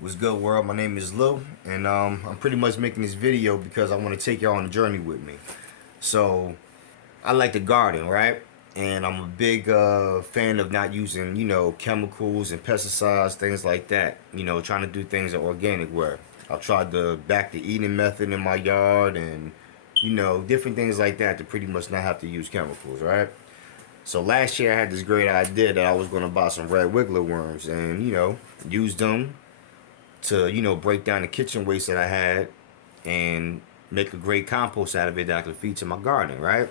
What's good, world? My name is Lou, and I'm pretty much making this video because I want to take y'all on a journey with me. So, I like to garden, right? And I'm a big fan of not using, chemicals and pesticides, things like that. Trying to do things the organic way. I've tried the back to eating method in my yard and, different things like that to pretty much not have to use chemicals, right? So last year I had this great idea that I was going to buy some red wiggler worms and, use them to break down the kitchen waste that I had and make a great compost out of it that I could feed to my garden, right?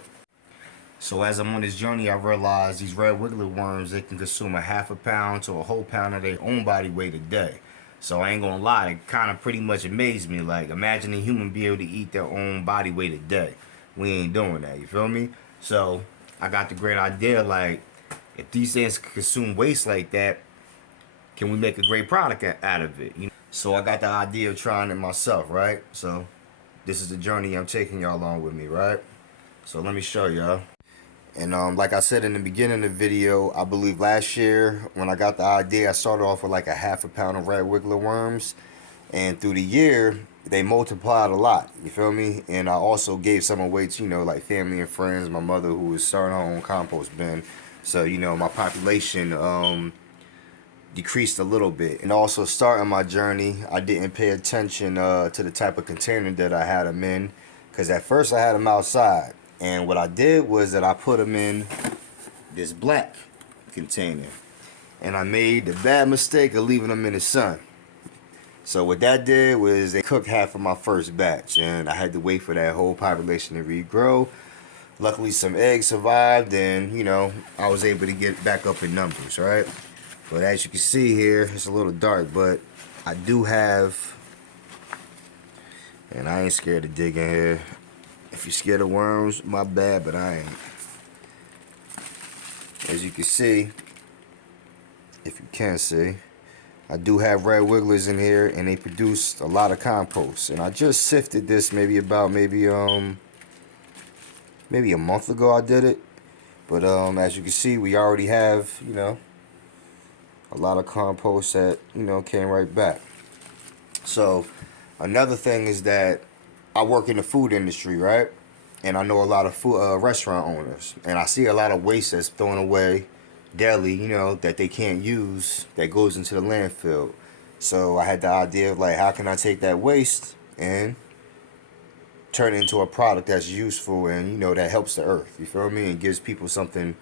So as I'm on this journey, I realized these red wiggler worms, they can consume a half a pound to a whole pound of their own body weight a day. So I ain't gonna lie, it kind of pretty much amazed me. Like, imagine a human be able to eat their own body weight a day. We ain't doing that, you feel me? So I got the great idea, like, if these things consume waste like that, can we make a great product out of it? So I got the idea of trying it myself, right? So this is the journey I'm taking y'all along with me, right? So let me show y'all. And like I said in the beginning of the video, I believe last year when I got the idea, I started off with like a half a pound of red wiggler worms. And through the year, they multiplied a lot, you feel me? And I also gave some away to, like family and friends, my mother who was starting her own compost bin. So, my population decreased a little bit. And also starting my journey, I didn't pay attention to the type of container that I had them in, because at first I had them outside, and what I did was that I put them in this black container, and I made the bad mistake of leaving them in the sun. So what that did was they cooked half of my first batch, and I had to wait for that whole population to regrow. Luckily some eggs survived, and I was able to get back up in numbers, right? But as you can see here, it's a little dark, but I do have, and I ain't scared to dig in here. If you're scared of worms, my bad, but I ain't. As you can see, if you can see, I do have red wigglers in here, and they produced a lot of compost. And I just sifted this maybe a month ago I did it. But as you can see, we already have, a lot of compost that came right back. So another thing is that I work in the food industry, right? And I know a lot of food restaurant owners, and I see a lot of waste that's thrown away daily, that they can't use, that goes into the landfill. So I had the idea of, like, how can I take that waste and turn it into a product that's useful and that helps the earth, you feel me, and gives people something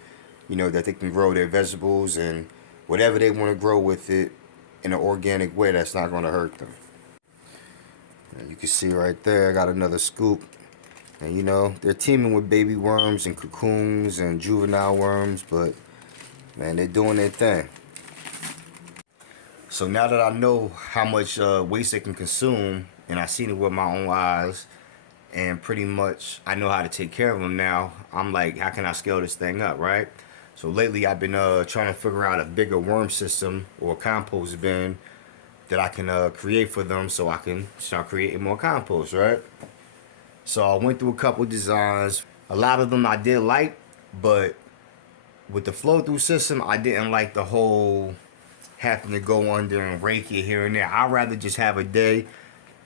that they can grow their vegetables and whatever they want to grow with it in an organic way that's not going to hurt them. And you can see right there, I got another scoop. And they're teaming with baby worms and cocoons and juvenile worms, but man, they're doing their thing. So now that I know how much waste they can consume, and I've seen it with my own eyes, and pretty much I know how to take care of them now, I'm like, how can I scale this thing up, right? So lately I've been trying to figure out a bigger worm system or compost bin that I can create for them so I can start creating more compost, right? So I went through a couple designs. A lot of them I did like, but with the flow through system, I didn't like the whole having to go under and rake it here and there. I'd rather just have a day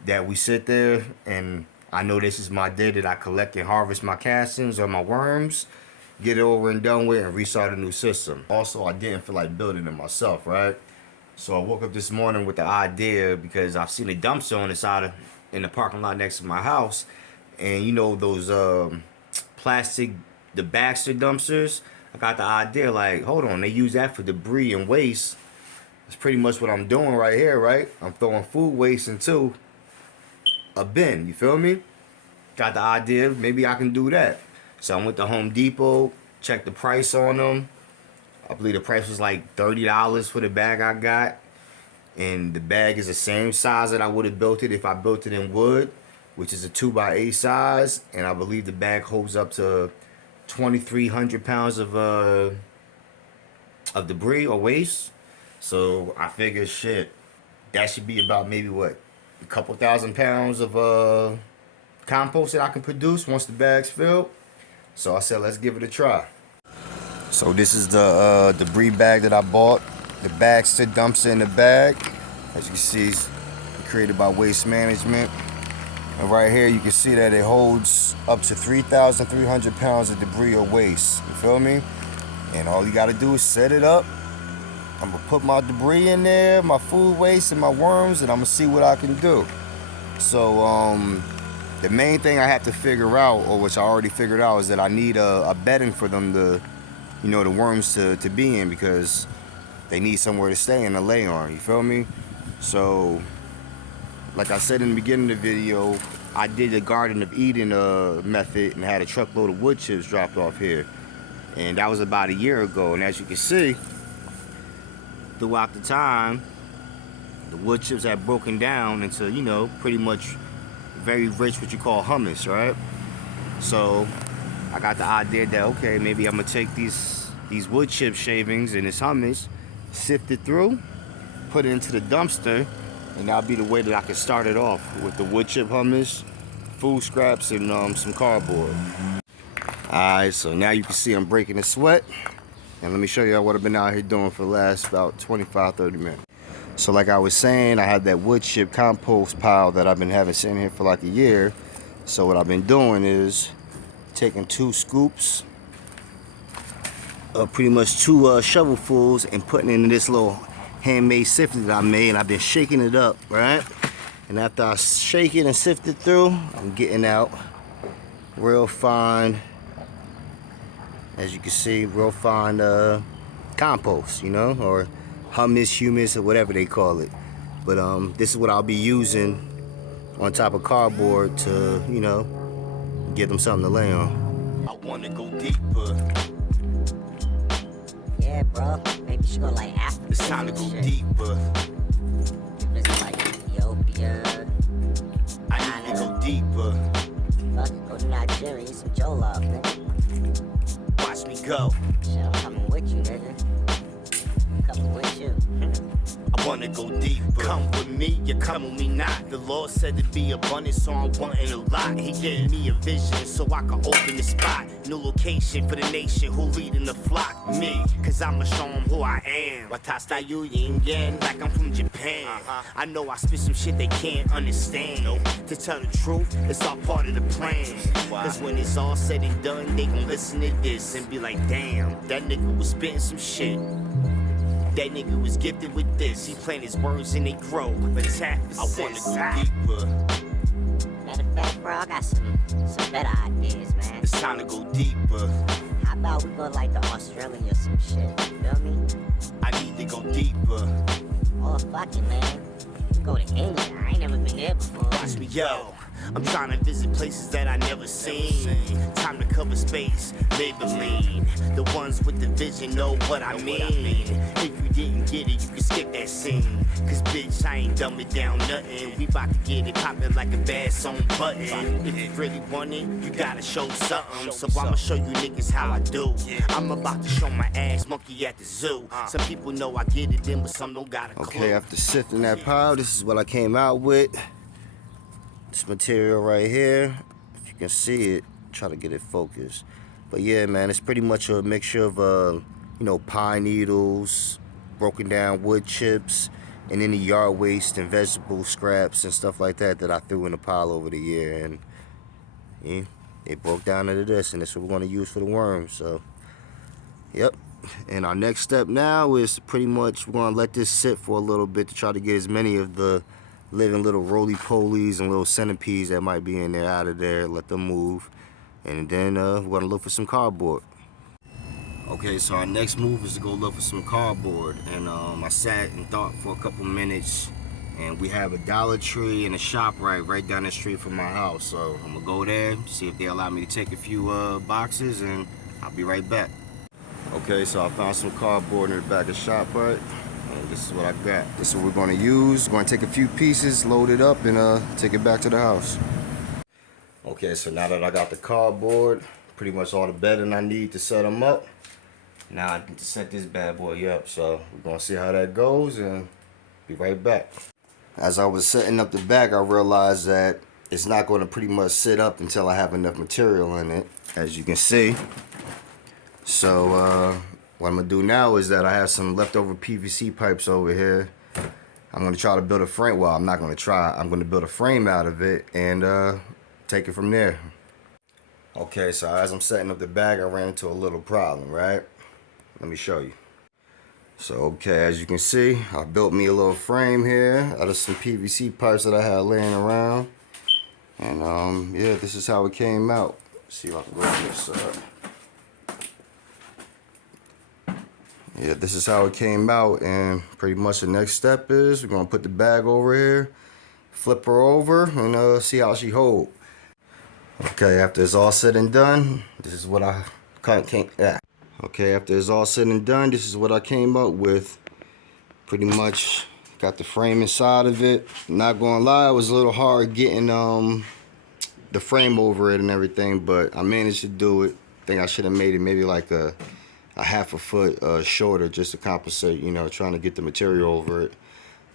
that we sit there and I know this is my day that I collect and harvest my castings or my worms, get it over and done with, and restart a new system. Also, I didn't feel like building it myself, right? So I woke up this morning with the idea because I've seen a dumpster on the side in the parking lot next to my house, and those plastic, the Baxter dumpsters. I got the idea, like, hold on, they use that for debris and waste. That's pretty much what I'm doing right here, right? I'm throwing food waste into a bin, you feel me? Got the idea, maybe I can do that. So I went to Home Depot, checked the price on them. I believe the price was like $30 for the bag I got. And the bag is the same size that I would have built it if I built it in wood, which is a 2x8 size. And I believe the bag holds up to 2,300 pounds of debris or waste. So I figured, shit, that should be about maybe what, a couple thousand pounds of compost that I can produce once the bag's filled. So I said, let's give it a try. So this is the debris bag that I bought. The Baxter dumpster in the bag. As you can see, it's created by Waste Management. And right here, you can see that it holds up to 3,300 pounds of debris or waste. You feel me? And all you gotta do is set it up. I'm gonna put my debris in there, my food waste and my worms, and I'm gonna see what I can do. So the main thing I have to figure out, or which I already figured out, is that I need a bedding for them to, you know, the worms to be in, because they need somewhere to stay and to lay on. You feel me? So, like I said in the beginning of the video, I did a Garden of Eden method and had a truckload of wood chips dropped off here. And that was about a year ago. And as you can see, throughout the time, the wood chips have broken down into, you know, pretty much very rich, what you call hummus, right? So I got the idea that, okay, maybe I'm gonna take these wood chip shavings and this hummus, sift it through, put it into the dumpster, and that'll be the way that I can start it off, with the wood chip hummus, food scraps, and some cardboard. Alright, so now you can see I'm breaking a sweat. And let me show you what I've been out here doing for the last about 25-30 minutes. So like I was saying, I had that wood chip compost pile that I've been having sitting here for like a year. So what I've been doing is taking 2 scoops, pretty much 2 shovelfuls, and putting it in this little handmade sifter that I made. And I've been shaking it up, right? And after I shake it and sift it through, I'm getting out real fine, as you can see, real fine compost, you know, or humus, or whatever they call it. But this is what I'll be using on top of cardboard to, you know, give them something to lay on. I want to go deeper. Yeah, bro. Maybe you should go like Africa. It's time to go deeper. Visit like Ethiopia. I need to go deeper. Fuck it, go to Nigeria, eat some jollof, nigga. Watch me go. Shit, I'm coming with you, nigga. I'm coming with you. I wanna go deeper. Come with me, you come with me not. The Lord said to be abundant, so I'm wanting a lot. He gave me a vision so I can open the spot. New location for the nation, who leading the flock? Me, cause I'ma show them who I am. Watasta yu yin yang, like I'm from Japan. I know I spit some shit they can't understand. To tell the truth, it's all part of the plan. Cause when it's all said and done, they gon' listen to this and be like, damn, that nigga was spitting some shit. That nigga was gifted with this. He plant his words and they grow. But it's half assist. I wanna go deeper. Matter of fact, bro, I got some better ideas, man. It's time to go deeper. How about we go like to Australia or some shit? You feel me? I need to go deeper. Oh, fuck it, man. We can go to England. I ain't never been there before. Watch me, yo. I'm trying to visit places that I never seen. Time to cover space, Maybelline. The ones with the vision know what I mean. If you didn't get it, you can skip that scene. Cause bitch, I ain't dumb it down nothing. We bout to get it poppin' like a bad song button. If you really want it, you gotta show something. So I'ma show you niggas how I do. I'm about to show my ass monkey at the zoo. Some people know I get it in, but some don't got a clue. Okay, after sifting that pile, this is what I came out with. This material right here, if you can see it, try to get it focused. But yeah, man, it's pretty much a mixture of, you know, pine needles, broken down wood chips, and any yard waste and vegetable scraps and stuff like that that I threw in the pile over the year. And yeah, it broke down into this, and this is what we're going to use for the worms. So, yep. And our next step now is pretty much we're going to let this sit for a little bit to try to get as many of the living little roly-polies and little centipedes that might be in there out of there, let them move. And then we're going to look for some cardboard. Okay, so our next move is to go look for some cardboard. And I sat and thought for a couple minutes, and we have a Dollar Tree and a ShopRite right down the street from my house. So I'm going to go there, see if they allow me to take a few boxes, and I'll be right back. Okay, so I found some cardboard in the back of ShopRite. And this is what I got. This is what we're going to use. We're going to take a few pieces, load it up, and take it back to the house. Okay, so now that I got the cardboard, pretty much all the bedding I need to set them up. Now I need to set this bad boy up. So we're going to see how that goes and be right back. As I was setting up the back, I realized that it's not going to pretty much sit up until I have enough material in it, as you can see. So what I'm gonna do now is that I have some leftover PVC pipes over here, I'm going to try to build a frame. Well, I'm not going to try. I'm going to build a frame out of it and take it from there. Okay, so as I'm setting up the bag, I ran into a little problem, right? Let me show you. So, okay, as you can see, I built me a little frame here out of some PVC pipes that I had laying around. And, yeah, this is how it came out. Let's see if I can go on this side. Yeah, this is how it came out, and pretty much the next step is we're going to put the bag over here, flip her over, and see how she hold. Okay, after it's all said and done, this is what I came. Okay, after it's all said and done, this is what I came up with. Pretty much got the frame inside of it. Not gonna lie, it was a little hard getting the frame over it and everything, but I managed to do it. I think I should have made it maybe like a half a foot shorter just to compensate, you know, trying to get the material over it.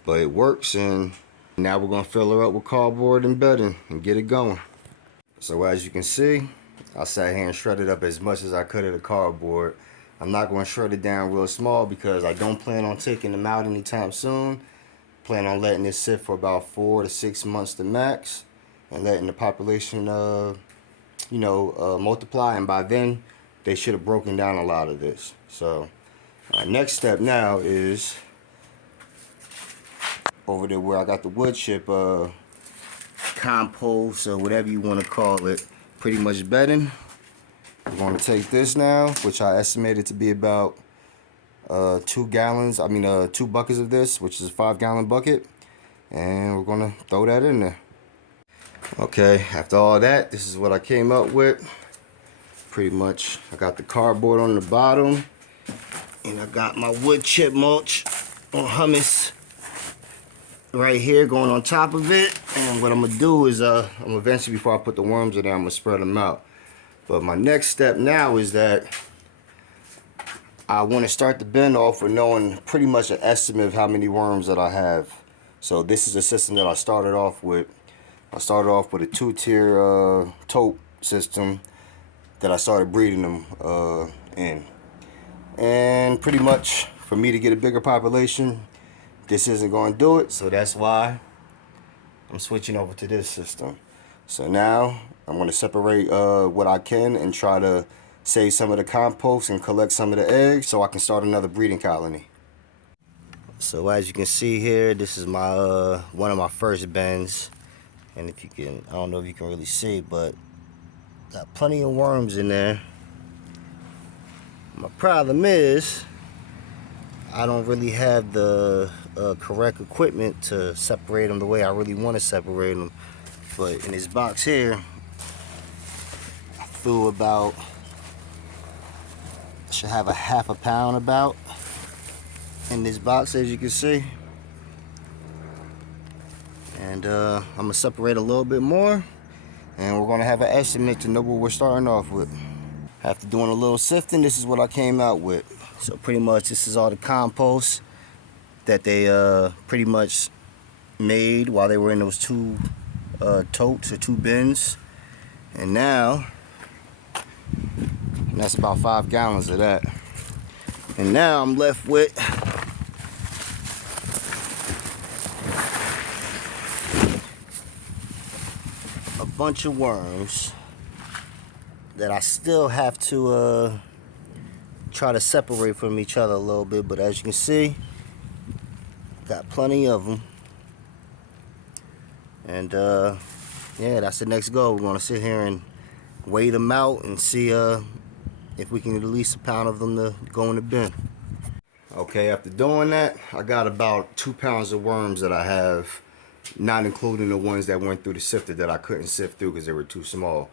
But it works, and now we're gonna fill her up with cardboard and bedding and get it going. So as you can see, I sat here and shredded up as much as I could of the cardboard. I'm not going to shred it down real small because I don't plan on taking them out anytime soon. Plan on letting this sit for about 4 to 6 months to max, and letting the population, multiply. And by then, they should have broken down a lot of this. So, next step now is over there where I got the wood chip. Compost or whatever you want to call it, pretty much bedding. We're going to take this now, which I estimated to be about 2 gallons. 2 buckets of this, which is a 5-gallon bucket, and we're going to throw that in there. Okay, after all that, this is what I came up with. Pretty much, I got the cardboard on the bottom, and I got my wood chip mulch or hummus right here going on top of it. And what I'm gonna do is I'm eventually, before I put the worms in there, I'm gonna spread them out. But my next step now is that I want to start the bin off with knowing pretty much an estimate of how many worms that I have. So this is a system that I started off with. I started off with a 2-tier tote system that I started breeding them in. And pretty much for me to get a bigger population, this isn't going to do it, so that's why I'm switching over to this system. So now I'm going to separate what I can and try to save some of the compost and collect some of the eggs so I can start another breeding colony. So as you can see here, this is my one of my first bins, and if you can, I don't know if you can really see, but got plenty of worms in there. My problem is I don't really have the correct equipment to separate them the way I really want to separate them. But in this box here, I threw about, I should have a half a pound about in this box, as you can see. And I'm gonna separate a little bit more, and we're gonna have an estimate to know what we're starting off with. After doing a little sifting, this is what I came out with. So pretty much this is all the compost that they pretty much made while they were in those 2 totes or 2 bins. And now, and that's about 5 gallons of that. And now I'm left with a bunch of worms that I still have to try to separate from each other a little bit, but as you can see, got plenty of them. And yeah, that's the next goal. We're going to sit here and weigh them out and see if we can get at least a pound of them to go in the bin. Okay, after doing that, I got about 2 pounds of worms that I have, not including the ones that went through the sifter that I couldn't sift through because they were too small.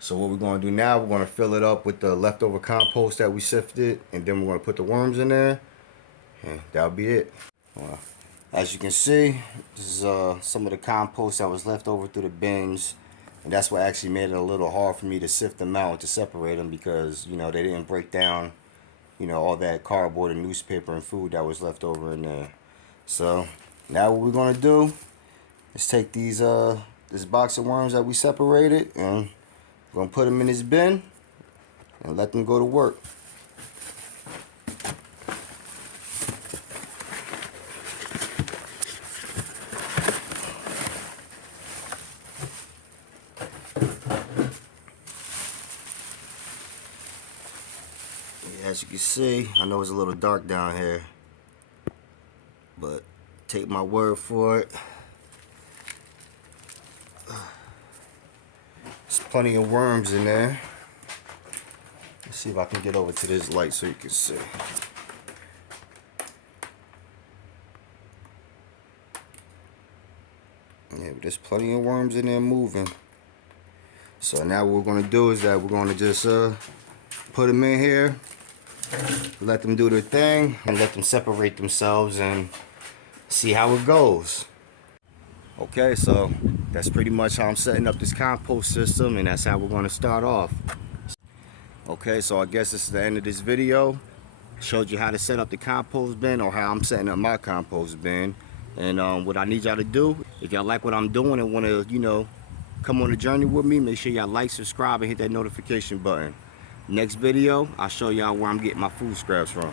So what we're going to do now, we're going to fill it up with the leftover compost that we sifted, and then we're going to put the worms in there, and that'll be it. As you can see, this is some of the compost that was left over through the bins, and that's what actually made it a little hard for me to sift them out and to separate them, because, you know, they didn't break down, you know, all that cardboard and newspaper and food that was left over in there. So now what we're going to do is take these this box of worms that we separated, and we're going to put them in this bin and let them go to work. as you can see, I know it's a little dark down here, but take my word for it. There's plenty of worms in there. Let's see if I can get over to this light so you can see. Yeah, but there's plenty of worms in there moving. So now what we're going to do is that we're going to just put them in here, let them do their thing, and let them separate themselves and see how it goes. Okay, so that's pretty much how I'm setting up this compost system, and that's how we're going to start off. Okay, so I guess this is the end of this video. Showed you how to set up the compost bin, or how I'm setting up my compost bin. And what I need y'all to do, if y'all like what I'm doing and want to, you know, come on a journey with me, make sure y'all like, subscribe, and hit that notification button. Next video, I'll show y'all where I'm getting my food scraps from.